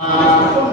La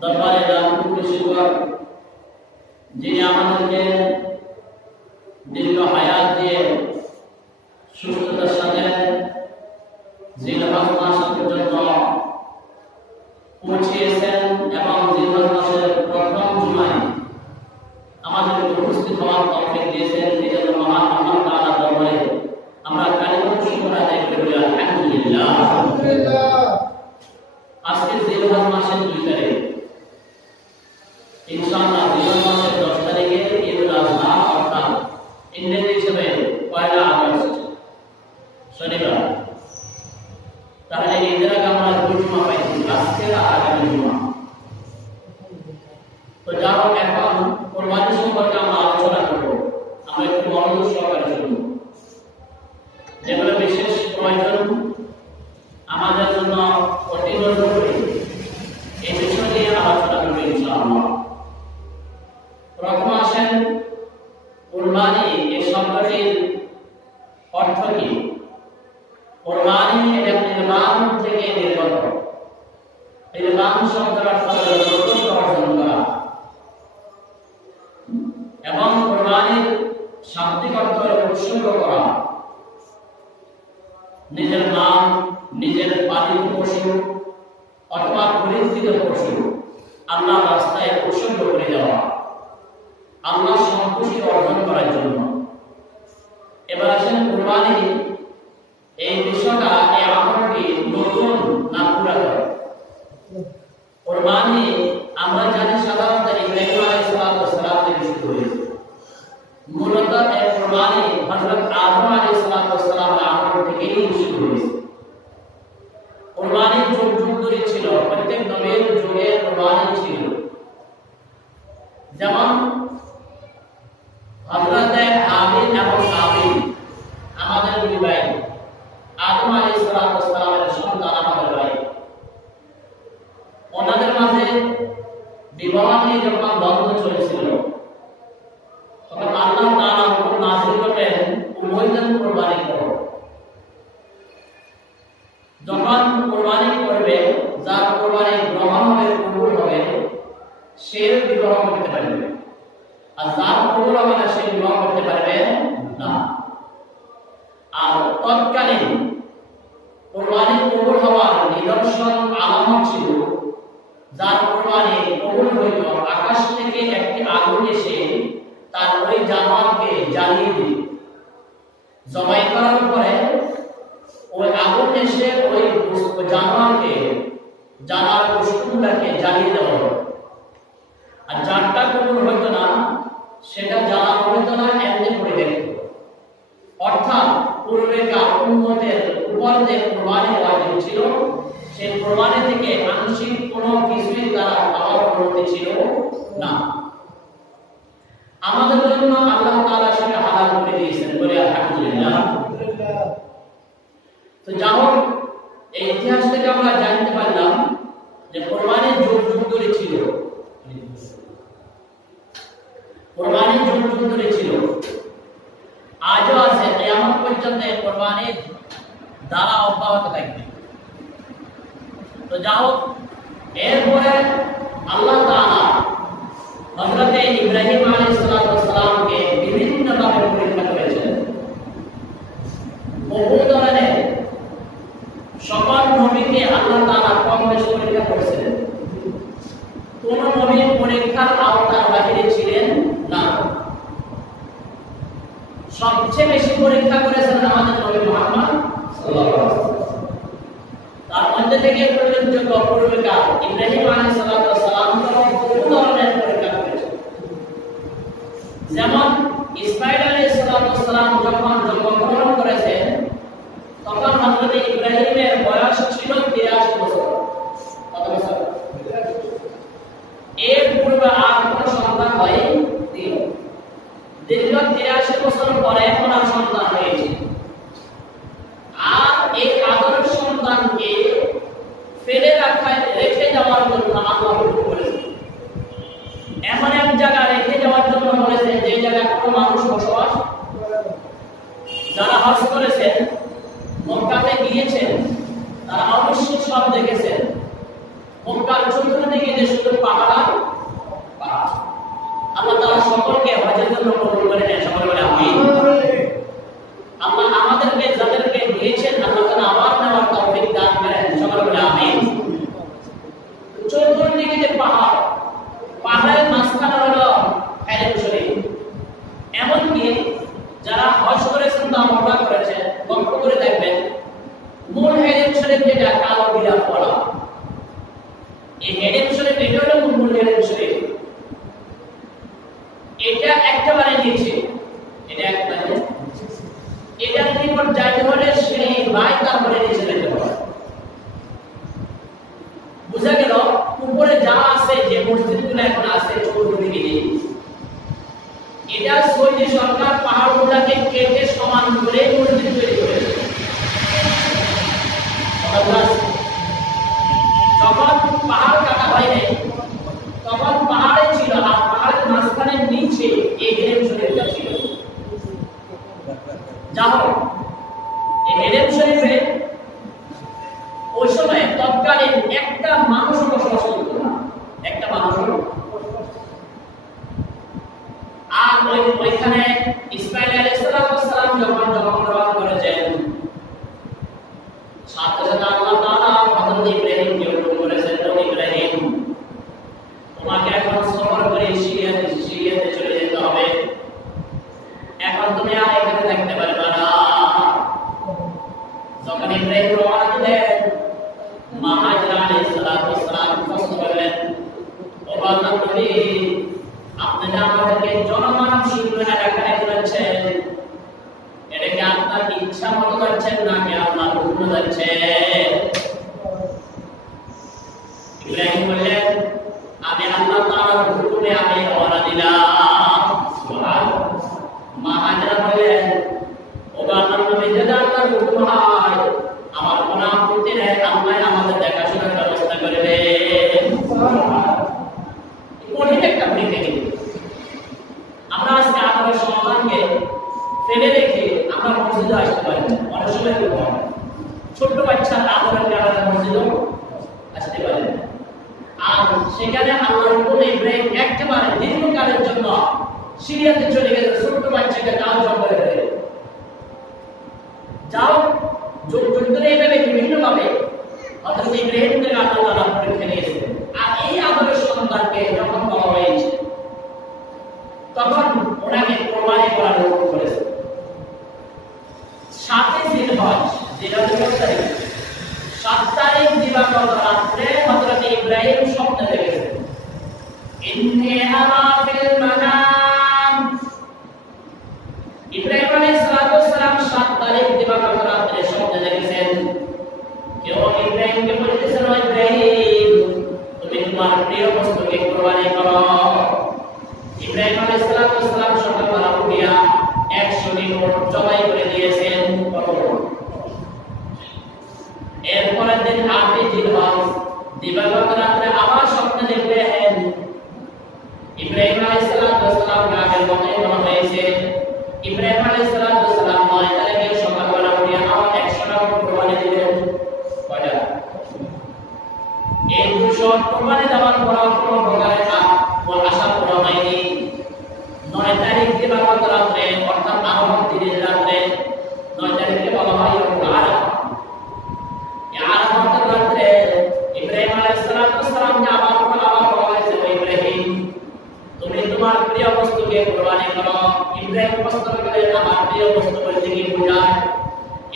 দরবারে লাখো শুকর যিনি আমাদেরকে দীর্ঘ হায়াত দিয়ে সুস্থতার সাথে জিলহজ মাস পর্যন্ত পৌঁছিয়েছেন এবং জিলহজ মাসের প্রথম জুমায় আমাদেরকে উপস্থিত হওয়ার তৌফিক দিয়েছেন। এই জন্য মহান আল্লাহ তাআলার দরবারে আমরা কালিমাতুল শুকর আদায় করি আলহামদুলিল্লাহ। আজকে জিলহজ মাসের 2 তারিখ, ইনশাআল্লাহ জিলহজ মাসের 10 তারিখে ঈদুল আযহা অর্থাৎ ইংরেজি হিসেবে 1 আগস্ট শনিবার। তাহলে ঈদের আগে আমরা 2 জুমা পাইছি, আজকে আর আগামী জুমা। তো যা হোক, এখন কোরবানি সম্পর্কে আমরা আলোচনা করব। আমরা একটু মনোযোগ সহকারে শুনব। যেগুলো বিশেষ প্রয়োজন আমাদের জন্য অতি জরুরি, এই বিষয় নিয়ে আলোচনা করব ইনশাআল্লাহ। প্রথম আসেন কুরবানি এই শব্দটির অর্থ কি? কুরবানি এটা নির্মাণ থেকে নির্গত। নির্মাণ শব্দের অর্থ হলো নৈকট্য অর্জন করা, এবং কুরবানির শাব্দিক অর্থ হলো উৎসর্গ করা। নিজের নাম, নিজের পালিত পশু অথবা পরিচিত পশু আল্লাহর রাস্তায় উৎসর্গ করে দেওয়া, আল্লাহর সন্তুষ্টি অর্জন করার জন্য। এবার আসেন কুরবানি এই বিষয়টা, এই আমলটি নতুন না পুরাতন? কুরবানি আমরা জানি সাধারণত ইব্রাহিম আলাইহিস সালাম থেকে শুরু হয়েছে। মূলত এই কুরবানি হযরত আদম আলাইহিস সালামের আমল থেকেই শুরু হয়েছে। কুরবানির যুগ যুগ ধরে ছিল, প্রত্যেক নবীর যুগে কুরবানি ছিল। যেমন হযরত হাবিল এবং কাবিল আমাদের দুই ভাই, আদম আলাইহিস সালামের সন্তান আমাদের ভাই। ওনাদের মাঝে বিবাহ নিয়ে যখন দ্বন্দ্ব চলেছিল, তখন আল্লাহ তাআলা হুকুম নাযিল করলেন উভয়জন কুরবানি করো। যখন কুরবানি করবে, যার কুরবানি গ্রহণ হবে, কবুল হবে, সে বিবাহ করতে পারবে, আর যার কবুল হবে না সে বিবাহ করতে পারবে না। আর তৎকালীন কুরবানি কবুল হওয়ার নিদর্শন আলামত ছিল, যার কুরবানি কবুল হইত আকাশ থেকে একটি আগুন এসে তার ওই জানোয়ারকে জ্বালিয়ে দিত। জবাই করার পরে ওই আগুন এসে ওই জানোয়ারকে, জানার পশুগুলোকে জ্বালিয়ে দেওয়া হতো। আর যারটা কবুল হইত না সেটা জ্বালানো হইত না, এমনি করে দেখত। অর্থাৎ পূর্বেকার উম্মতের উপর যে কুরবানি ওয়াজিব ছিল, সেই কুরবানি থেকে আংশিক কোনো কিছুই তারা খাওয়ার অনুমতি ছিল না। আমাদের জন্য আল্লাহ তাআলা সেটা হালাল করে দিয়েছেন, বলে আলহামদুলিল্লাহ। তো যা হোক, এই ইতিহাস থেকে আমরা জানতে পারলাম যে কুরবানির যুগ যুগ ধরে ছিল, কুরবানির যুগ যুগ ধরে ছিল, আজও আছে, কিয়ামত পর্যন্ত কুরবানির ধারা অব্যাহত থাকবে। তো যা হোক, এরপরে আল্লাহ তাআলা হযরত ইব্রাহিম আলাইহিস সালামকে বিভিন্নভাবে পরীক্ষা করেছেন। বহু ধরনের সকল নবীকে আল্লাহ তাআলা কম বেশি পরীক্ষা করেছেন। কোন নবী পরীক্ষার আওতার বাহিরে ছিলেন না। সবচেয়ে বেশি পরীক্ষা করেছেন আমাদের নবী মুহাম্মদ সাল্লাল্লাহু আলাইহি ওয়াসাল্লাম। তার মধ্যে থেকে উল্লেখযোগ্য পূর্বেকার ইব্রাহিম আলাইহিস সালাম বহু ধরনের পরীক্ষা করেছেন। যেমন ইসমাঈল আলাইহিস সালাম যখন জন্মগ্রহণ করেছেন, তখন হযরত ইব্রাহিমের বয়স ছিল 83 বছর। কত বছর? এর পূর্বে আর কোনো সন্তান হয়নি। দীর্ঘ 83 বছর পরে ওনার সন্তান হয়েছে। আর এই আদরের সন্তানকে ফেলে রেখে যাওয়ার জন্য আল্লাহ হুকুম করেছেন। এমন এক জায়গা রেখে যাওয়ার জন্য বলেছেন যে জায়গায় কোনো মানুষ বসবাস। যারা হজ করেছেন, মক্কাতে গিয়েছেন, তারা অবশ্যই সব দেখেছেন। মক্কার চতুর্দিকে যে শুধু পাহাড় পাহাড়। আল্লাহ তাআলা সকলকে হজের জন্য কবুল করে নেন, সকলে বলে আমিন। আল্লাহ আমাদেরকে যাদেরকে দিয়েছেন আল্লাহ তাআলা আবার নেওয়ার তৌফিক দান করেন, সকলে বলে আমিন। চতুর্দিকে যে পাহাড়, পাহাড়ের মাঝখানে হলো হারিম শরীফ। এমনকি যারা হজ করেছেন বা উমরা করেছেন লক্ষ্য করে দেখবেন মূল হারিম শরীফ যেটা কালো বিরাট পড়া, এই হারিম শরীফ এটা হলো মূল হারিম শরীফ। এটা একেবারে নিচে, এটা একেবারে এটা নিকট যাইতে হলে সেই ভাই তারপরে নিচে যেতে হবে। বুঝা গেল উপরে যা আছে যে মসজিদগুলো এখন আছে চতুর্দিকে, এটা সৌদি সরকার পাহাড়গুলোকে কেটে সমান করে মসজিদ তৈরি করেছে। যখন পাহাড় কাটা হয়নি তখন পাহাড়ে ছিল, আর পাহাড়ের মাঝখানে নিচে এই হেরেম শরীফটা ছিল। যাও এই হেরেম শরীফে ওই সময় তৎকালীন একটা মানুষও বসবাস করত না, একটা মানুষও। আর ওইখানে ইসমাঈল আলাইহিস সালাম যখন জন্মগ্রহণ করেছেন, সাথে সাথে আল্লাহ তাআলা হযরত ইব্রাহিমকে হুকুম করেছেন, নবী ইব্রাহিম তোমাকে এখন সফর করে সিরিয়াতে চলে যেতে হবে। এখন তুমি আর এখানে থাকতে পারবে না। যখন ইব্রাহিম রওনা দিলেন, মা হাজরা আলাইহিস সালাম প্রশ্ন করলেন, ও আল্লাহর নবী আপনি যে আমাদেরকে জনমানব শূন্য এলাকায় করেছেন, এটা কি আপনার ইচ্ছা মতো করছেন নাকি আপনার হুকুম করছেন? ইব্রাহিম বললেন আমি আল্লাহ তাআলার হুকুমে আমি রওনা দিলাম। সুবহানাল্লাহ। মা হাজরা বললেন ও আল্লাহর নবী যদি আপনার হুকুম হয় আমার কোনো আপত্তি নেই, আল্লাহ আমাদের দেখাশোনার ব্যবস্থা করবে। সুবহানাল্লাহ। কঠিন একটা পরীক্ষা। আমরা আজকে আমাদের সন্তানকে ফেলে রেখে আমরা মসজিদে আসতে পারি না, অনেক সময় কি হয় ছোট্ট বাচ্চা আদরের কারণে মসজিদও আসতে পারে না। আর সেখানে আল্লাহর হুকুমে ইব্রাহিম একেবারে দীর্ঘকালের জন্য সিরিয়াতে চলে গেছে, ছোট্ট বাচ্চাকে যাও জঙ্গলে ফেলে যাও যুদ্ধে এইভাবে বিভিন্নভাবে হযরত ইব্রাহিমকে আল্লাহ তাআলা পরীক্ষা নিয়েছিলেন। আর এই আদরের সন্তানকে যখন বলা হয়েছে তখন ওনাকে কোরবানি করার হুকুম করেছে। 7 জিলহজ, জিলহজ তারিখ 7 তারিখ দিবাগত রাতে হযরত ইব্রাহিম স্বপ্নে দেখেছেন, ইন্নী আরা ফিল মানাম। ইব্রাহিম আলাইহিস সালাম 7 তারিখ দিবাগত রাতে স্বপ্নে দেখেছেন, কেউ ইব্রাহিমকে বলতেছেন, ও ইব্রাহিম তুমি তোমার প্রিয় বস্তুকে কোরবানি করো। ইব্রাহিম আলাইহিস সালাম সকালবেলা উঠিয়া 100টি উট জবাই করে দিয়েছেন। এরপরের দিন 8 জিলহজ দিবাগত রাতে আবার স্বপ্নে দেখলেন ইব্রাহিম আলাইহিস সালাম আগের মতই মনে হয়েছে। ইব্রাহিম আলাইহিস সালাম 9 তারিখে সকালবেলা উঠিয়া আবার 100টা উট কোরবানি দিলেন। কয়টা? এই 200 কোরবানি দেওয়ার পর কোনো প্রকারে আশা পুরো হয়নি। 9 তারিখ দিবাগত রাতে অর্থাৎ আরফার দিনের রাতে 9 তারিখে বলা হয় আরাফা। এই আরাফার রাতে ইব্রাহিম আলাইহিস সালামকে আবার বলা হয়েছে, ও ইব্রাহিম তুমি তোমার প্রিয় বস্তুকে কোরবানি করো। ইব্রাহিম প্রশ্ন করলেন আমার প্রিয় বস্তু বলতে কি বোঝায়?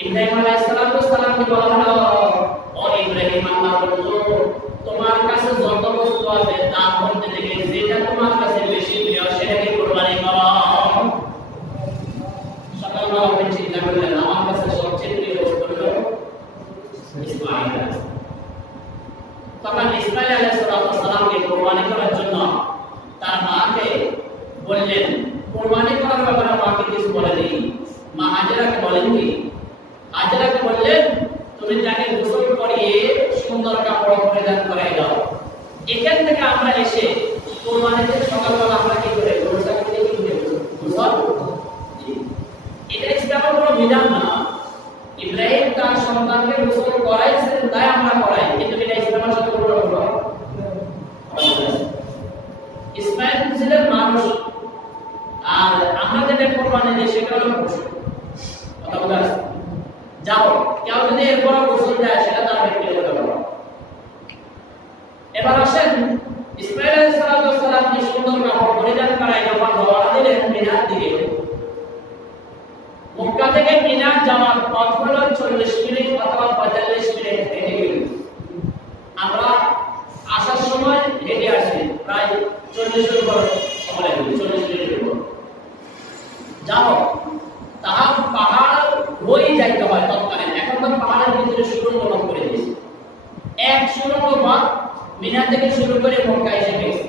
ইব্রাহিম আলাইহিস সালামকে বলা হলো, ও ইব্রাহিম আল্লাহ বলল তোমার কাছে যত বস্তু আছে তার মধ্যে থেকে যেটা তোমার কাছে বেশি প্রিয় সেটাকে কোরবানি করো। সকালবেলা উঠে চিন্তা করলেন আমার কাছে সবচেয়ে প্রিয় বস্তু হলো ইসমাঈল। তখন ইসমাঈল আলাইহিস সালামকে কোরবানি করার জন্য তার মাকে বললেন, কোরবানি করার ব্যাপারে মাকে কিছু বলেনি। মা হাজেরাকে বলেননি। হাজেরাকে বললেন তুমি তাকে গোসল করিয়ে সুন্দর কাপড় পরিধান করাই দাও। এখান থেকে আমরা এসে কোরবানিতে সকালবেলা আমরা কি করে গোসল করে কি করে গোসল, এটা ইসলামের কোনো বিধান না। ইব্রাহিম তার সন্তানকে গোসল করাইছেন তাই আমরা করাই, কিন্তু এটা ইসলামের সাথে কোনো ইসমাইল ছিলেন মানুষ, আর আমরা যেটা কোরবানি দিই সেটা হলো পশু। কথা বুঝা গেছে? যাও কেউ যদি এরপর গোসল দেয় সেটা তার ব্যক্তিগত ব্যাপার। এবার আসেন ইসমাইল আলাইহিস সালাম কি সুন্দর কাপড় পরিধান করায় যখন রওনা দিলেন মিনার দিকে। মক্কা থেকে মিনার যাওয়ার পথ হলো 40 মিনিট অথবা 45 মিনিট হেঁটে গেলে। আমরা আসার সময় হেঁটে আসি প্রায় 40 এর উপর সময় লাগে, 40 মিনিটের উপর। যাও তাহার পাহাড় হয়ে যাইতে হয় তৎকালীন। এখন তো পাহাড়ের ভিতরে সুরঙ্গ পথ করে দিয়েছে, এক সুরঙ্গ পথ মিনার থেকে শুরু করে মক্কা এসে গেছে।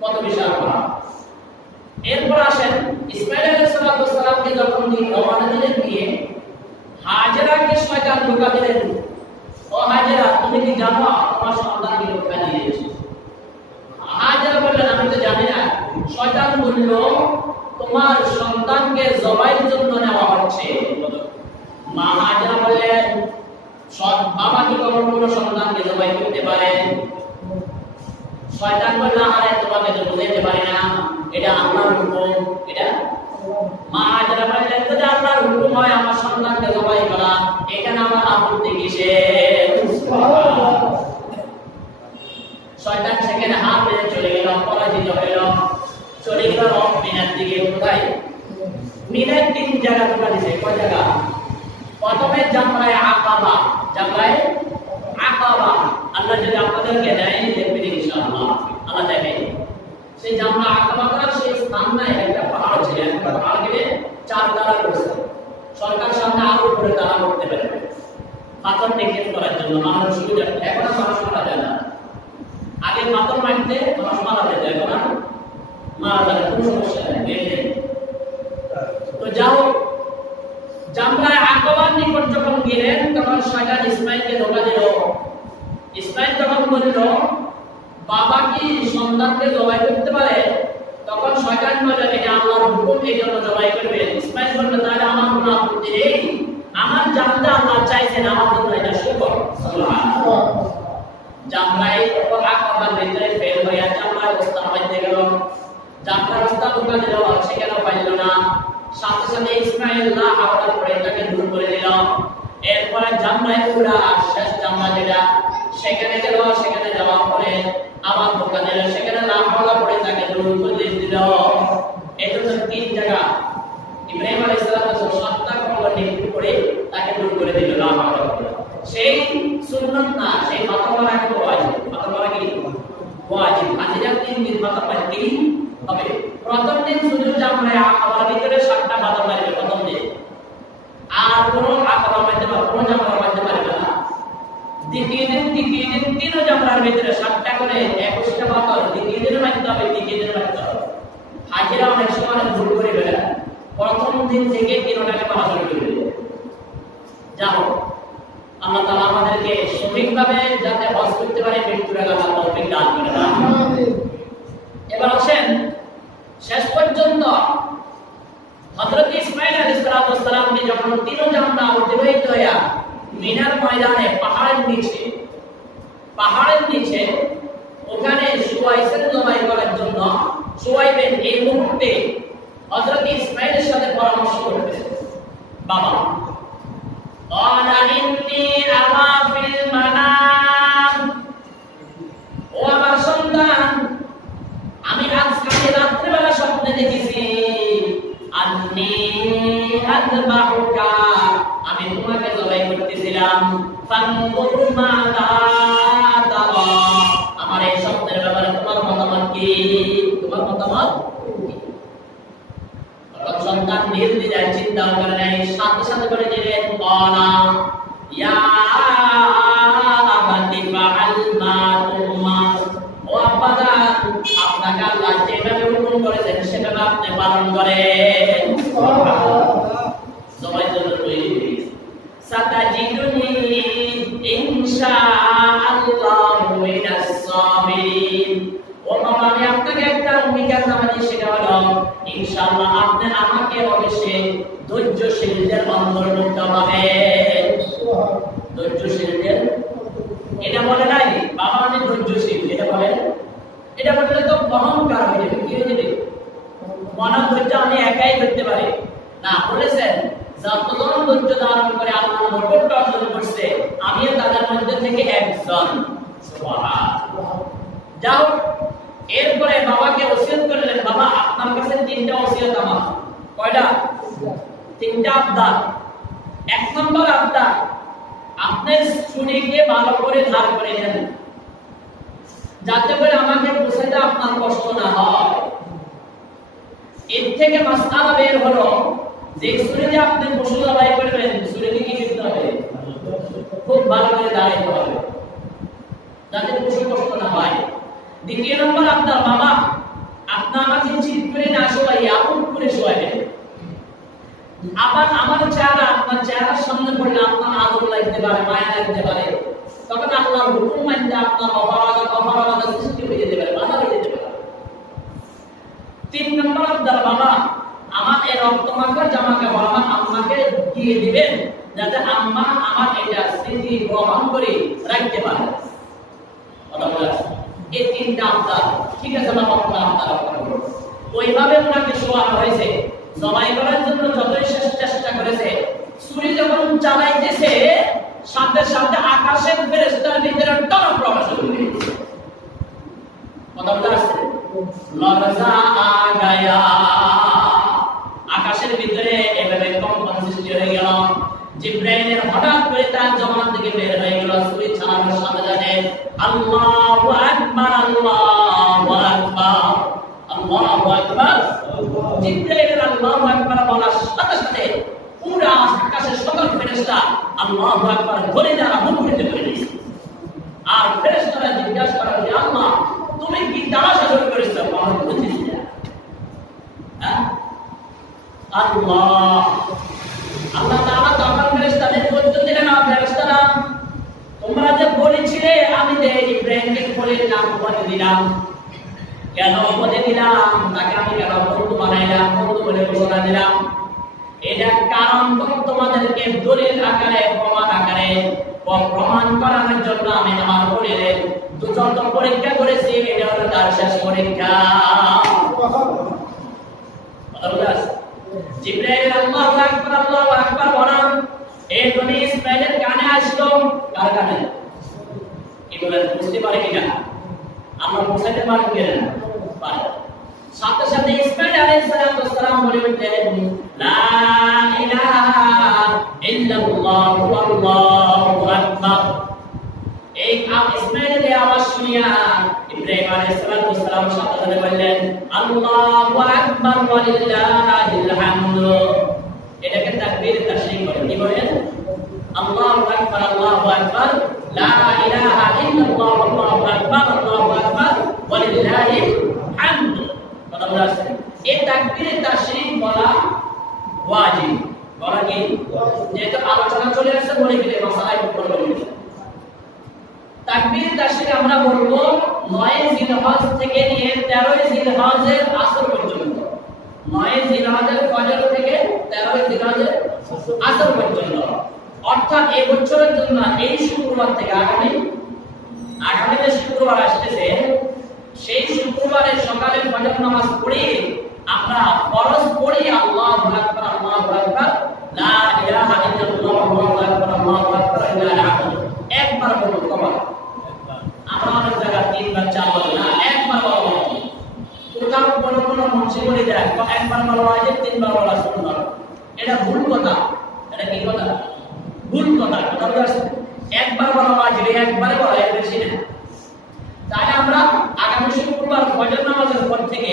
কত বিশাল পাহাড়। এরপর আসেন ইসমাইল আলাইহিস সালামকে যখন রওনা দিলেন গিয়ে হাজেরাকে শয়তান ধোঁকা দিলেন। ও হাজেরা, তুমি কি জানো তোমার সন্তানকে ধোঁকা দিয়েছে? হাজেরা বললেন আমি তো জানি না। শয়তান বলল তোমার সন্তানকে জবাইয়ের জন্য নেওয়া হচ্ছে। মা হাজেরা বললেন বাবা কি কখনো কোনো সন্তানকে জবাই করতে পারে? শয়তান বলল আরে তোমাকে তো বুঝাইতে পারি না, এটা আল্লাহর হুকুম। এটা মা হাজেরা বললেন যদি আল্লাহর হুকুম হয় আমার সন্তানকে জবাই করা, এখানে আমার আপত্তি কিসের? শয়তান সেখানে হাত বেঁধে চলে গেল, পরাজিত হইল, চলে গেল মিনার দিকে। কোথায়? মিনার 3 জায়গা ধোঁকা দিছে। কয় জায়গা? প্রথমে জামরায়ে আকাবা। জামরায়ে আকাবা আল্লাহ যদি আপনাদেরকে দেয় দেখবেন ইনশাআল্লাহ, আল্লাহ দেবে। সেই জামরা আকাবাটা সেই স্থান নাই, একটা পাহাড় ছিল। একটা পাহাড় কেটে 4 তালা করেছে। সরকার সামনে আরো উপরে তালা করতে পারে পাথর নিক্ষেপ করার জন্য। মানুষ সুবিধা, এখন মানুষ মারা যায় না। আগে পাথর মারতে মানুষ মারা যেত, এখন মারা যায় কোনো সমস্যা নেই। তো যাও জামরায়ে আকাবার নিকট যখন গেলেন তখন শয়তান ইসমাইলকে ধোঁকা দিল। ইসমাইল যখন বলল বাবা কি সন্তানকে জবাই করতে পারে, তখন শয়তান বলল এটা আল্লাহর হুকুম, এই জন্য জবাই করবে। ইসমাইল বলল তাহলে আমার কোনো আপত্তি নেই, আমার জানতে আল্লাহ চাইছেন, আমার জন্য এটা শুকর। সুবহানাল্লাহ। জামরায়ে আকাবার ভিতরে ফেল হয়ে জামরায়ে রাস্তা হইতে গেল। জামরায়ে রাস্তা ধোঁকা দিল, সেখানে পাইল না। সাথে সাথে ইসমাইল না হাওড়া পড়ে তাকে দূর করে দিল। এরপরে জামরায়ে উড়া শেষ জামরা যেটা সেখানে গেল, সেখানে যাওয়ার পরে আবার ধোঁকা দিল, সেখানে না হাওড়া পড়ে তাকে দূর করে দিল। এটা তো 3 জায়গা। ইব্রাহিম আলাইহিস সালাম 7টা কবর নিক্ষেপ করে তাকে দূর করে দিল না হাওড়া পড়ে। সেই সুন্নাত না, সেই পাথর মারা কি ওয়াজিব? পাথর মারা কি ওয়াজিব? হাজিরা 3 দিন পাথর মারতেই হবে। প্রথম দিন শুধু জামরায়ে আকাবার ভিতরে 7টা পাথর মারবে প্রথম দিন, আর কোনো আকাবা মারতে পারবে, কোনো জামরা মারতে পারবে না। দ্বিতীয় দিন 3 জামরার ভিতরে 7টা করে 21টা পাথর দ্বিতীয় দিনে মারতে হবে, তৃতীয় দিনে মারতে হবে। হাজিরা অনেক সময় ভুল করে ফেলে, প্রথম দিন থেকে 3টাকে পাওয়া শুরু করে দেবে। যাও আল্লাহ তাআলা আমাদেরকে সঠিকভাবে যাতে হজ করতে পারে মৃত্যুর আগে আল্লাহ তৌফিক দান করে দেন। এবার আসেন শেষ পর্যন্ত হযরত ইসমাঈল আলাইহিস সালামকে যখন 3 জামরা অতিবাহিত হইয়া মিনার ময়দানে পাহাড়ের নিচে ওখানে সুয়াইবের জবাই করার জন্য সুয়াইবের এই মুহূর্তে হযরত ইসমাঈলের সাথে পরামর্শ করতেছে। বাবা ক্বালা ইন্নী আরা ফিল মানাম, ও আমার সন্তান আমি আজকে রাত্রিবেলা স্বপ্নে দেখেছি আন্নী আযবাহুকা, আমি তোমাকে জবাই করতেছিলাম। ফানজুর মাযা তারা, আমার এই স্বপ্নের ব্যাপারে তোমার মতামত কি? তোমার মতামত কি? সন্তান নির্দ্বিধায় চিন্তা করে নাই, সাথে সাথে করে দিলেন ক্বালা ইয়া আবাতি ফাআল মা তুমার, ও আব্বাজান আপনাকে আল্লাহ যেভাবে হুকুম করেছেন সেভাবে আপনি পালন করেন। সবাই তো তৈরি সাতাজিদুনি ইনশাআল্লাহু মিনাস সাবিরিন, ও বাবা আমি আপনাকে একটা অঙ্গীকার নামাজি, সেটা হলো ইনশাআল্লাহ আপনি আমাকে অবশ্যই ধৈর্যশীলদের অন্তর্ভুক্ত হবেন। ধৈর্যশীলদের, এটা বলে নাই বাবা আমি ধৈর্যশীল, এটা বলে এটা বললে তো অহংকার হয়ে যাবে, কি হয়ে যাবে? মনে ধৈর্য আমি একাই ধরতে পারি না, বলেছেন যতজন ধৈর্য ধারণ করে আল্লাহর নৈকট্য অর্জন করছে আমিও তাদের মধ্যে থেকে একজন। সুবহানাল্লাহ। যাও, এরপরে বাবাকে ওসিয়ত করলেন, বাবা আপনার কাছে তিনটা ওসিয়ত আমার। কয়টা? তিনটা আবদার। এক নম্বর আবদার, আপনি স্ত্রীকে ভালো করে ধার করে নেন, যাতে করে আমাকে বুঝাতে আপনার কষ্ট না হয়। এর থেকে মাসআলা বের হলো যে স্ত্রীকে আপনি পশু জবাই করবেন, স্ত্রীকে কি করতে হবে? খুব ভালো করে দাঁড়াইতে হবে, যাতে পশু কষ্ট না হয়। দ্বিতীয় নম্বর আপনার বাবা, আপনি আমাকে চিৎ করে না শোয়াইয়া আপন করে শোয়াবেন। আবার আমার চেহারা আপনার চেহারার সামনে পড়লে আপনার আদর লাগতে পারে, মায়া লাগতে পারে, তখন আল্লাহর হুকুম মানতে আপনার অপরাধ সৃষ্টি হয়ে যেতে পারে, বাধা হয়ে যেতে পারে। তিন নম্বর আপনার বাবা, আমার এই রক্তমাখা জামা কাপড় আমার আম্মাকে দিয়ে দিবেন, যাতে আম্মা আমার এটা স্মৃতি গ্রহণ করে রাখতে পারে। এই তিনটা আপনার ঠিক আছে বাবা, আপনার ওইভাবে ওনাকে শোয়ানো হয়েছে। জবাই করার জন্য যতই চেষ্টা করেছে, ছুরি যখন চালাইতেছে সাথে সাথে আকাশের ফেরেশতার ভিতরে টনক প্রকাশ হয়ে গেছে। কথা বুঝতে পারছেন? লরজা আগায়া, আকাশের ভিতরে এভাবে কম্পন সৃষ্টি হয়ে গেল। জিবরাইলের হঠাৎ করে তার জবান থেকে বের হয়ে গেল ছুরি চালানোর সাথে সাথে আল্লাহু আকবার, আল্লাহু আকবার, আল্লাহু আকবার। জিবরাইলের আল্লাহু আকবার বলার সাথে সাথে পুরো আকাশের সকল ফেরেশতা আল্লাহু আকবার বলে যারা মুখ হইতে পেরেছে। আর ফেরেশতারা জিজ্ঞাসা করে যে আল্লাহ তুমি কি তামাশা শুরু করেছো? আমরা বুঝেছি না। হ্যাঁ, আল্লাহ তাআলা তখন ফেরেশতাদের উত্তর দিলেন, ফেরেশতারা তোমরা যে বলেছিলে আমি যে ইব্রাহিমকে খলিল নাম বলে দিলাম, কেন বলে দিলাম? তাকে আমি কেন বন্ধু বানাইলাম, বন্ধু বলে ঘোষণা দিলাম? এটা কারণ তোমাদেরকে দলিল আকারে, প্রমাণ আকারে প্রমাণ করানোর জন্য আমি আমার খলিলের যত পরীক্ষা করেছি, এটা হলো তার শেষ পরীক্ষা। জিবরাইল আল্লাহু আকবার, আল্লাহু আকবার বলেন, এই ধ্বনি ইসমাঈলের কানে আসলো। কার কানে? কি বলেন, বুঝতে পারে কিনা? আমরা বুঝাতে পারি কিনা? পারি। সাথে সাথে ইসমাঈল আলাইহিস সালাম বলে উঠলেন, লা ইলাহা ইল্লাল্লাহু আল্লাহু আকবার। এই ইসমাঈলের আওয়াজ শুনিয়া ইব্রাহিম আলাইহিস সালাম সাথে সাথে বললেন, আল্লাহু আকবার ওয়া লিল্লাহিল হামদ। এটাকে তাকবীর তাশরীক বলে। কি বলেন? আল্লাহু আকবার, আল্লাহু আকবার, লা ইলাহা ইল্লাল্লাহু আল্লাহু আকবার, আল্লাহু আকবার ওয়া লিল্লাহিল হামদ। কথা বুঝাচ্ছে? এই তাকবীর তাশরীক বলা ওয়াজিব। বলা কি? যেহেতু আলোচনা চলে আসছে বলে দিলে মাসালা একটু বলে দিই। তাকবীর তাশরীক আমরা বলবো 9 জিলহজ থেকে নিয়ে 13 জিলহজের আসর পর্যন্ত। 9 জিলহজের ফজর থেকে 13 জিলহজের আসর পর্যন্ত। অর্থাৎ এই বছরের জন্য এই শুক্রবার থেকে আগামী যে শুক্রবার আসতেছে, সেই শুক্রবারের সকালে ফজর নামাজ পড়ে আমরা ফরজ পড়ি আল্লাহু আকবার, আল্লাহু আকবার, লা ইলাহা ইল্লাল্লাহ, আল্লাহু আকবার, আল্লাহু আকবার, ইল্লাল হামদ। একবার বলুন কবার? আমরা অনেক জায়গা 3 বার 4 বার না, একবার বলা উচিত। কোথাও কোনো মঞ্চে বলে দেয় একবার বলা হয় যে 3 বার বলা সুন্নাত। এটা ভুল কথা। এটা কি কথা? ভুল কথা। কথা বুঝছেন? একবার বলা ওয়াজিব, একবারে বলা এর বেশি না। তাহলে আমরা আগামী শুক্রবার ফজর নামাজের পর থেকে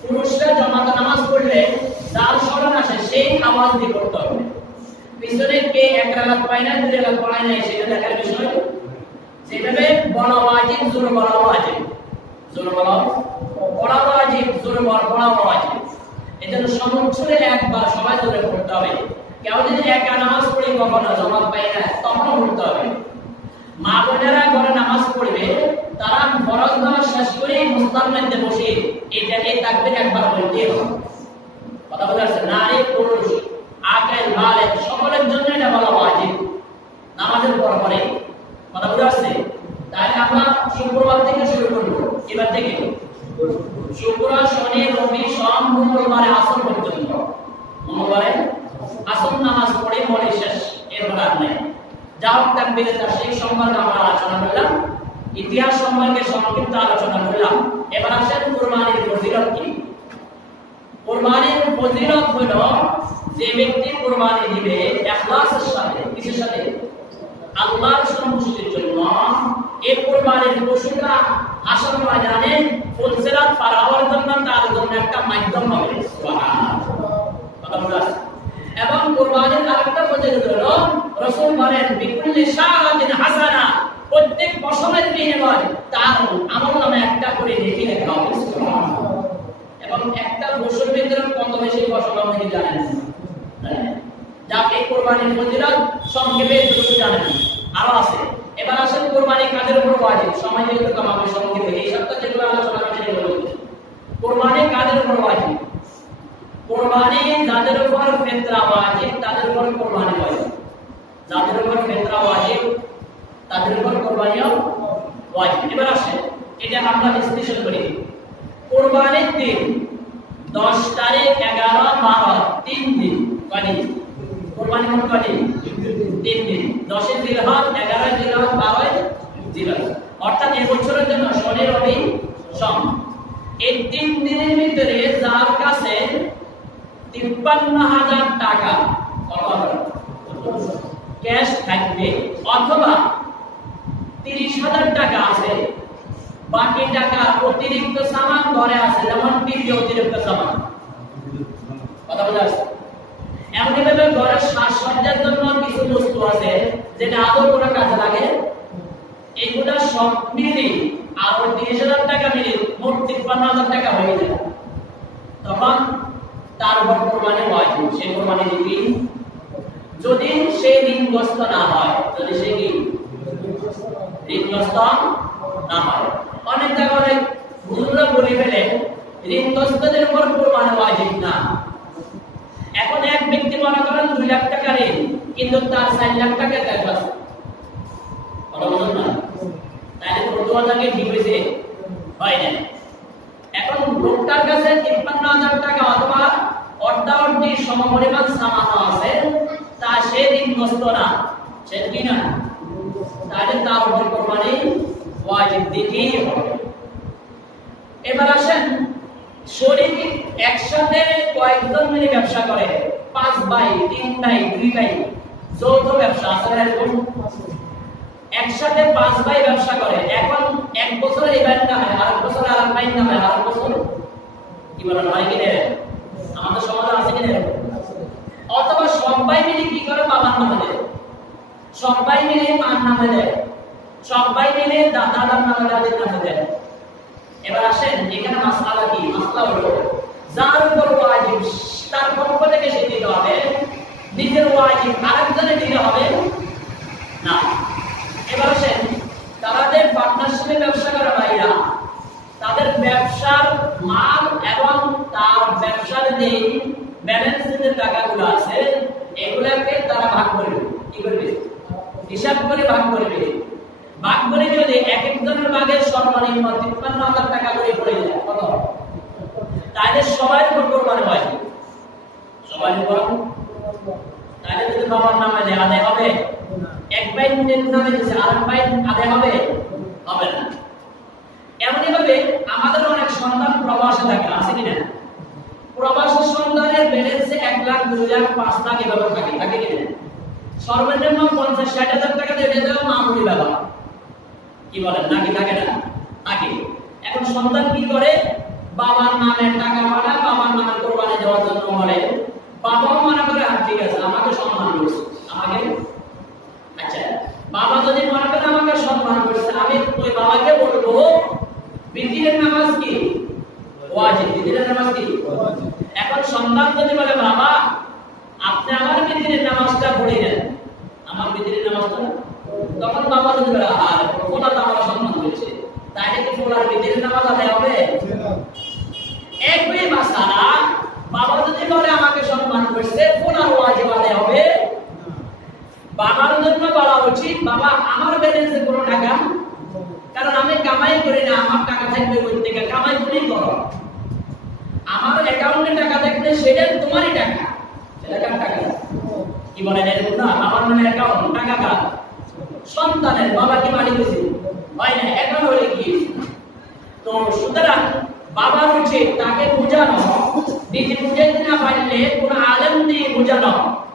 পুরুষরা জামাতে নামাজ পড়লে যার স্মরণ আসে সেই আওয়াজ দিয়ে পড়তে হবে। পিছনে কে এক রাকাত পায় না, 2 রাকাত পড়ায় না, সেটা দেখার বিষয়। যেভাবে বলা ওয়াজিব, জোরে বলা ওয়াজিব, জোরে বলা পড়া ওয়াজিব, জোরে পড়া ওয়াজিব। এজন্য সমুচ্চরে একবার সবাই জোরে পড়তে হবে। কেউ যদি একা নামাজ পড়ে কখনো জামাত পায় না, তখন পড়তে হবে। মা বোনেরা ঘরে নামাজ পড়বে, তারা ফরজ নামাজ শেষ করে মুসতার মধ্যে বসে এই তাকবীর একবার বলতে হবে। কথা বুঝাচ্ছে? নারী পুরুষ আকেল বালেগ সকলের জন্য এটা বলা ওয়াজিব নামাজের পরে। কথা বুঝাচ্ছে? তাহলে আমরা শুক্রবার থেকে শুরু করব। এবার থেকে শুক্র শনি রবি সোম মঙ্গলবারে আসর পর্যন্ত, মঙ্গলবারে আসর নামাজ পড়ে মরে শেষ, এরপর আর নেই। যাও তাকবীরে তাশরীক সম্পর্কে আমরা আলোচনা করলাম, ইতিহাস সম্পর্কে সংক্ষিপ্ত আলোচনা করলাম। এবার আসেন কুরবানির ফজিলত কি। কুরবানির ফজিলত হলো যে ব্যক্তি কুরবানি দিবে ইখলাসের সাথে, কিসের সাথে? আল্লাহর সন্তুষ্টির জন্য, এই কুরবানির পশুটা আসল ময়দানে ফুলসিরাত পার হওয়ার জন্য তার জন্য একটা মাধ্যম হবে। সুবহানাল্লাহ। এবং কুরবানির আরেকটা ফজিলত হলো রাসূল বলেন বিকুল্লি শাআতিন হাসানা, প্রত্যেক ফসলের বিনিময়ে তার আমলনামে একটা করে নেকি লেখা হবে। সুবহানাল্লাহ। এবং একটা বছর ভিতরে কত বেশি ফসল আপনি জানেন? যা এই কুরবানির ফজিলত সংক্ষেপে যতটুকু জানেন আরো আছে। এবার আসেন কুরবানি কাদের উপর ওয়াজিব, সময় যেহেতু কম হবে সংক্ষেপে এই সপ্তাহে যেগুলো আলোচনা করেছি সেগুলো বলছি। কুরবানি কাদের উপর ওয়াজিব? কুরবানি যাদের উপর ফিতরা ওয়াজিব তাদের উপর কুরবানি ওয়াজিব, যাদের উপর ফিতরা ওয়াজিব তাদের উপর কুরবানিও ওয়াজিব। এবার আসেন এটা আমরা বিশ্লেষণ করি। কুরবানির দিন 10 তারিখ 11 12 3 দিন, কয়দিন? কুরবানি কোন কয়দিন? 3 দিন। 10 জিলহজ, 11 জিলহজ, 12 জিলহজ, অর্থাৎ এই বছরের জন্য শনি রবি সোম এই 3 দিনের ভিতরে যার কাছে 53,000 টাকা ক্যাশ থাকবে অথবা 30,000 টাকা আছে, বাকি টাকা অতিরিক্ত সামান ঘরে আছে, যেমন টিভি অতিরিক্ত সামান, কথা বোঝা যাচ্ছে? এমনি ভাবে ঘরের সাজসজ্জার জন্য কিছু বস্তু আছে যেটা আদৌ কোনো কাজে লাগে, এগুলা সব মিলে আর 30,000 টাকা মিলে মোট 53,000 টাকা হয়ে যায়। তখন তার উপর কুরবানি ওয়াজিব, সে কুরবানি দিবে। যদি সে ঋণগ্রস্ত না হয়, যদি সে ঋণগ্রস্ত না হয়, অনেক জায়গায় অনেক হুজুররা বলে ফেলে ঋণগ্রস্তদের উপর কুরবানি ওয়াজিব না। এখন এক ব্যক্তি মনে করেন 2 লাখ টাকা ঋণ, কিন্তু তার 4 লাখ টাকা ক্যাশ আছে, কথা বুঝুন না? তাহলে প্রথমটাকে ঠিক হয়েছে হয় না। এখন লোকটার কাছে 53,000 টাকা অথবা অর্ধাবর্তী সমপরিমাণ সামান আছে, তা সে ঋণগ্রস্ত না, সে কি না, তাহলে তার উপর কুরবানি ওয়াজিব দিতেই হবে। এবার আসেন শরীর একসাথে কয়েকজন মিলে ব্যবসা করে, 5 ভাই 3 ভাই 2 ভাই যৌথ ব্যবসা আছে এরকম, একসাথে 5 ভাই ব্যবসা করে। এখন এক বছর এই ভাইয়ের নামে, আরেক বছর আরেক ভাইয়ের নামে, আরেক বছর কি বলেন হয় কিনা আমাদের সমাজে আছে কিনা? অথবা সব ভাই মিলে কি করে বাবার নামে দেয়, সব ভাই মিলে মার নামে দেয়, সব ভাই মিলে দাদার নামে দাদির নামে দেয়। এবার আসেন এখানে মাসআলা কি? মাসআলা হলো যার উপর ওয়াজিব তার পক্ষ থেকে সে দিতে হবে, নিজের ওয়াজিব আরেকজনে দিতে হবে না। এবার আসেন তাদের পার্টনারশিপে ব্যবসা করা ভাইরা, তাদের ব্যবসার মাল এবং তার ব্যবসার যে ব্যালেন্সের টাকাগুলো আছে এগুলাকে তারা ভাগ করবে। কি করবে? হিসাব করে ভাগ করবে। ভাগ করে যদি এক একজনের ভাগের সর্বনিম্ন 53,000 টাকা করে পড়ে যায়, কত? তাহলে সবাই উপর কুরবানি হয়, সবাই উপর। তাহলে যদি বাবার নামে দেয় আদায় হবে? এক ভাই নামে দিচ্ছে আরেক ভাই আদায় হবে? হবে না। এমনই ভাবে আমাদের অনেক সন্তান প্রবাসে থাকে, আছে কিনা? প্রবাসী সন্তানের ব্যালেন্সে 1 লাখ 2 লাখ 5 লাখ এভাবে থাকে কিনা? সর্বনিম্ন 50-60,000 টাকা দিয়ে দেওয়া মামুলি ব্যাপার, কি বলেন? নাকি থাকে না? থাকে। এখন সন্তান কি করে? বাবার নামে টাকা পাঠায়, বাবার নামে কুরবানি দেওয়ার জন্য বলে, বাবাও মনে করে ঠিক আছে আমাকে সম্মান করছে, আমাকে আচ্ছা বাবা যদি মনে করে আমাকে সম্মান করছে, আমি ওই বাবাকে বলবো বিতিরের নামাজ কি ওয়াজিব, বিতিরের নামাজ কি ওয়াজিব। এখন সন্তান যদি বলে বাবা আপনি আমার বিতিরের নামাজটা পড়ে দেন, আমার বিতিরের নামাজটা, তখন বাবা যদি বলে আর ওটা তো আমার সম্মান করেছে, তাইলে কি ফোলার বিতিরের নামাজ আদায় হবে? একই মাসালা বাবা যদি বলে আমাকে সম্মান করছে, ফোলার ওয়াজিব আদায় হবে? বাবার জন্য বলা উচিত বাবা আমার ব্যালেন্সে কোনো টাকা কারণ আমি কামাই করি না, আমার টাকা থাকবে ওই থেকে, কামাই তুমি করো। আমার অ্যাকাউন্টে টাকা থাকলে সেটা তোমারই টাকা, সেটা কার টাকা? কি বলেন এরকম না? আমার নামে অ্যাকাউন্ট, টাকা কার? সন্তানের। বাবা কি মালিক হয়েছে? হয় না, অ্যাকাউন্ট হলে কি? তো সুতরাং বাবার উচিত তাকে বোঝানো, নিজে বুঝাইতে না পারলে কোন আলেম দিয়ে বোঝানো,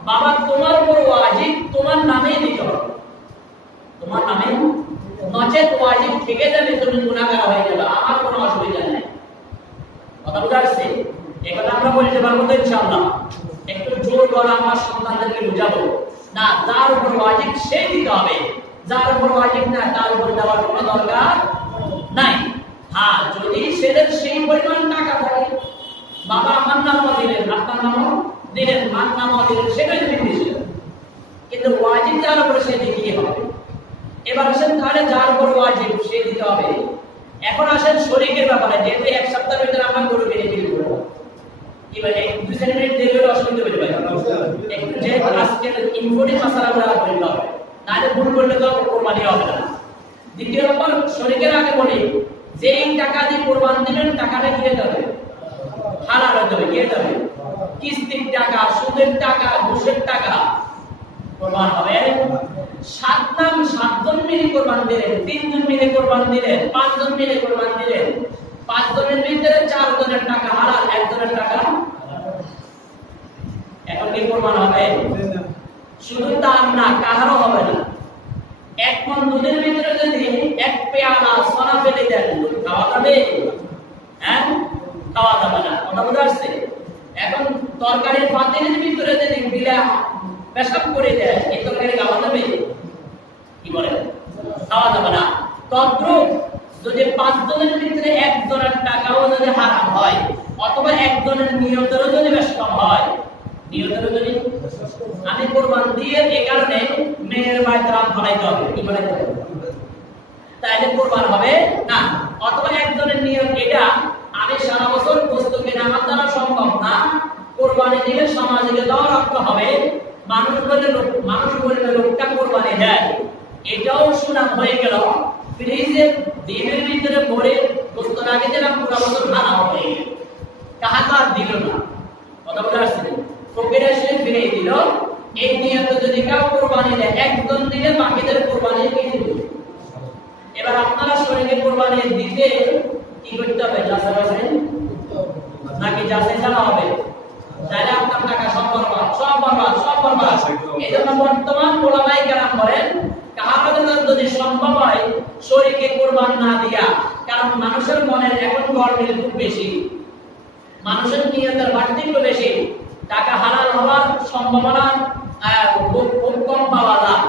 বাবা তোমার উপর ওয়াজিব তোমার নামে দিতে হবে, তোমার নামে, নচেত ওয়াজিব থেকে যাবে, তুমি গুনাহগার হয়ে যাবে, আমার কোনো অসুবিধা নেই। কথা বুঝা আসছে? এই কথা আমরা বলতে পারবো তো ইনশাআল্লাহ? একটু জোর গলা আমার সন্তানদেরকে বুঝাবো না, যার উপর ওয়াজিব সে দিতে হবে, যার উপর ওয়াজিব না তার উপর দেওয়ার কোনো দরকার নাই। হ্যাঁ, যদি সেদের সেই পরিমাণ টাকা থাকে, বাবা আমার নামও দিলেন, আপনার নামও দিলেন, মার নামও দিলেন, সেটাই তুমি দিয়েছিলেন, কিন্তু ওয়াজিব যার উপর সে দিতেই হবে। এবার আসেন তাহলে যার উপর ওয়াজিব সে দিতে হবে। এখন আসেন শরীকের ব্যাপারে, যেহেতু এক সপ্তাহের ভিতরে আমরা গরু কিনে কিনে করবো, এবারে 2 মিনিট দেরি হলে অসুবিধা হতে পারে, একটু যেহেতু আজকের ইনফোর্টিং মাসালাগুলো বলতে হবে, নাহলে ভুল করলে তো কোরবানি হবে না। দ্বিতীয় নম্বর, শরীকের আগে বলি, যেই টাকা দিয়ে কোরবান দিবেন টাকাটা কি হতে হবে? হালাল হতে হবে। কি হতে হবে? কিস্তির টাকা, সুদের টাকা, ঘুষের টাকা কোরবান হবে। 7জন মিলে কোরবান দিলেন, 3 জন মিলে কোরবান দিলেন, 5 জন মিলে কোরবান দিলেন, 5 জনের ভিতরে 4 জনের টাকা হালাল, 1 জনের টাকা। এখন কি কোরবান হবে? শুধু তার না, কাহারও হবে না। 1 মণ দুধের ভিতরে যদি 1 পেয়ালা সোনা ফেলে দেন, দুধ খাওয়া যাবে? হ্যাঁ, খাওয়া যাবে না। কথা বুঝা আসছে? এখন তরকারির পাতিলের ভিতরে যদি বিলা পেশাব করে দেয়, এই তরকারি খাওয়া যাবে? কি বলে? খাওয়া যাবে না। তদ্রূপ যদি 5 জনের ভিতরে 1 জনের টাকাও যদি হারাম হয়, অথবা 1 জনের নিয়তেরও যদি বেশ কম হয়, নিয়তেরও যদি আমি কোরবান দিয়ে এই কারণে মেয়ের বাড়িতে রাম ফলাইতে হবে, কি বলে? তাইলে কোরবান হবে না। অথবা 1 জনের নিয়ত এটা, আমি সারা বছর বস্তু কিনে আমার দ্বারা সম্ভব না, কোরবানি দিলে সমাজে দাও রাখতে হবে, মানুষ বলে লোকটা কোরবানি দেয়, এটাও সুনাম হয়ে গেল। ফ্রিজে দিনের ভিতরে ভরে বস্তু রাখে দিলাম, পুরো বছর খানা হয়ে গেল, কাহাকে আর দিল না। কথা বলে আসছে? ফকির এসে ফিরে দিল। এই নিয়ত যদি কেউ কোরবানি দেয়, 1 জন দিলে বাকিদের কোরবানি কে দিবে? এবার আপনারা শরীরে কোরবানি দিতে কি করতে হবে? যাচাই বাছাই নাকি যাচাই জানা হবে? তাহলে আপনার টাকা সব বরবাদ, সব বরবাদ, সব বরবাদ। এজন্য বর্তমান ওলামায়ে কেরাম বলেন, কাহাবাদের যদি সম্ভব হয় শরীকে কোরবান না দিয়া, কারণ মানুষের মনের এখন গরমিল খুব বেশি, মানুষের নিয়তের বাড়তিত্ব বেশি, টাকা হালাল হওয়ার সম্ভাবনা খুব কম পাওয়া যায়।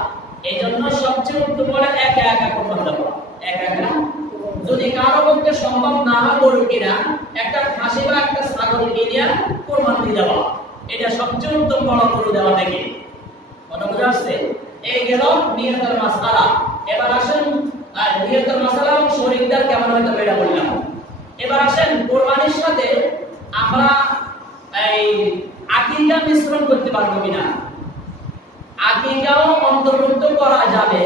এই জন্য সবচেয়ে উত্তম বলে একা একা কোরবান দেওয়া। একা একা যদি কারো পক্ষে সম্ভব না হয়, গরু কিনা, একটা খাসি বা একটা ছাগল কিনিয়া কোরবান দিয়ে দেওয়া, এটা সবচেয়ে উত্তম বড় গরু দেওয়া থেকে। কথা বুঝা আসছে? এই গেল নিয়তের মাসআলা। এবার আসেন নিয়তের মাসআলা এবং শরীকদার কেমন হতে হবে এটা বললাম। এবার আসেন কোরবানির সাথে আমরা এই আকিকা মিশ্রণ করতে পারবো কিনা? আকিকাও অন্তর্ভুক্ত করা যাবে,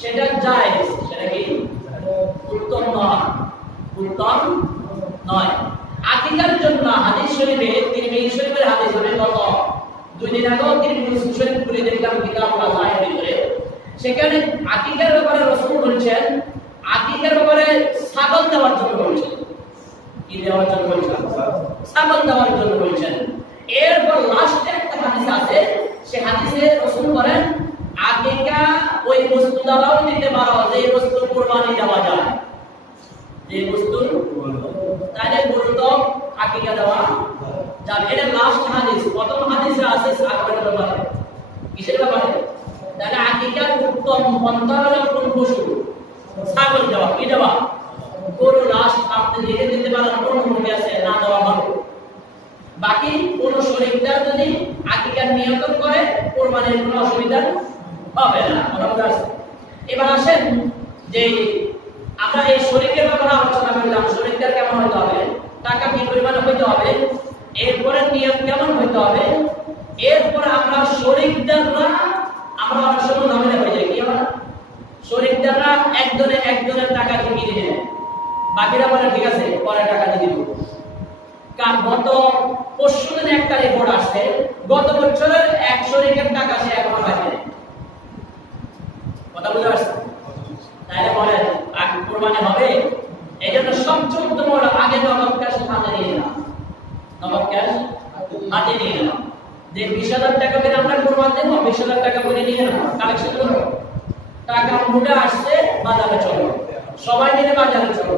সেটা জায়েজ। সেটা কি? উত্তম নয়, উত্তম নয়। আকিকার জন্য হাদিস শরীফে, তিরমিজি শরীফের হাদিস, আমি গত 2 দিন আগেও তিরমিজি শরীফ খুলে দেখলাম কিতাবুল আযায়ের ভিতরে, সেখানে আকিকার ব্যাপারে রাসূল বলছেন, আকিকার ব্যাপারে ছাগল দেওয়ার জন্য বলছেন। কি দেওয়ার জন্য বলছেন? ছাগল দেওয়ার জন্য বলছেন। এরপর লাস্টে একটা হাদিস আছে, সেই হাদিসে রাসূল বলেন, আকিকা ওই বস্তু দ্বারাও দিতে পারো যে বস্তু কুরবানি দেওয়া যায়, যে বস্তু, তাহলে গরু তো আকিকা দেওয়া যাবে। এটা লাস্ট হাদিস। প্রথম হাদিসে আছে ছাগলের ব্যাপারে। কিসের ব্যাপারে? তাহলে আকিকার উত্তম পন্থা হলো কোন পশু? ছাগল দেওয়া। কি দেওয়া? গরু লাস্ট আপনি ধীরে দিতে পারেন, কোন মুখে আছে না দেওয়া ভালো। বাকি কোন শরীকদার যদি আকিকার নিয়ত করে, কোরবানির কোনো অসুবিধা হবে না। এবার আসেন যে আমরা এই শরীকের ব্যাপারে আলোচনা করলাম, শরীকদার কেমন হতে হবে, টাকা কি পরিমাণে হইতে হবে, এরপরে নিয়ম কেমন হইতে হবে, এরপরে আমরা শরীকদাররা, আমরা অনেক সময় ঝামেলা হয়ে যায়, কি আমরা শরীকদাররা একজনের বাকিরা বলে ঠিক আছে পরে টাকা দিয়ে দিব। কারণ গত পরশু দিন একটা রিপোর্ট আসছে, গত বছরের 100 শরীকের টাকা সে এখনো পায়নি। কথা বুঝতে পারছেন? তাহলে বলে কোরবানি হবে। এই জন্য সবচেয়ে উত্তম হলো আগে নগদ ক্যাশ হাতে নিয়ে নাও, নগদ ক্যাশ হাতে নিয়ে নাও। যে 20,000 টাকা করে আমরা কোরবানি দেব, 20,000 টাকা করে নিয়ে নাও, কালেকশন করো, টাকা মুঠে আসছে, বাজারে চলো, সবাই মিলে বাজারে চলো।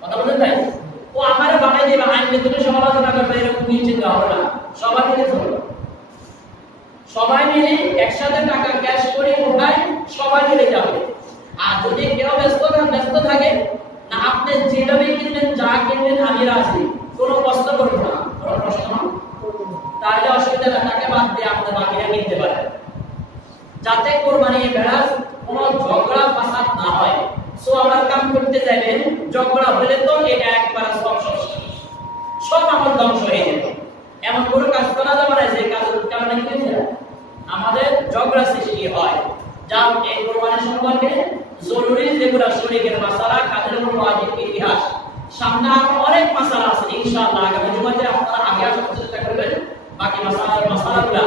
কথা বুঝলেন ভাই? ও আমারে বানাই দেবে, আইনকে তুমি সমালোচনা করবে, এরকম নিশ্চিত হবে না। সবাই মিলে চলো, সবাই মিলে একসাথে টাকা ক্যাশ করে উঠাই, সবাই মিলে যাবে। আর যদি কেউ ব্যস্ত থাকে না, আপনি যেভাবে কিনবেন, যা কিনবেন আমি রাজি, কোনো কষ্ট করবেন না, কোনো প্রশ্ন না, তাহলে অসুবিধা না, তাকে বাদ দিয়ে আপনি বাকিরা কিনতে পারেন, যাতে কোরবানি বেড়াস কোনো ঝগড়া ফাসাদ না হয়। সো আমরা কাম করতে যাবেন, ঝগড়া হলে তো এটা একবার সব আমল ধ্বংস হয়ে যাবে। এমন কোনো কাজ করা যাবে না যে কাজের কারণে কি আমাদের ঝগড়া সৃষ্টি হয়। যা এই কোরবানি সম্পর্কে জরুরি যেগুলো শরীয়তের মাসালা, কাদের উপর ওয়াজিব, ইতিহাস, সামনে আরো অনেক মাসালা আছে। ইনশাআল্লাহ আগামী জুমাতে আপনারা আগে আসার চেষ্টা করবেন, বাকি মাসালাগুলো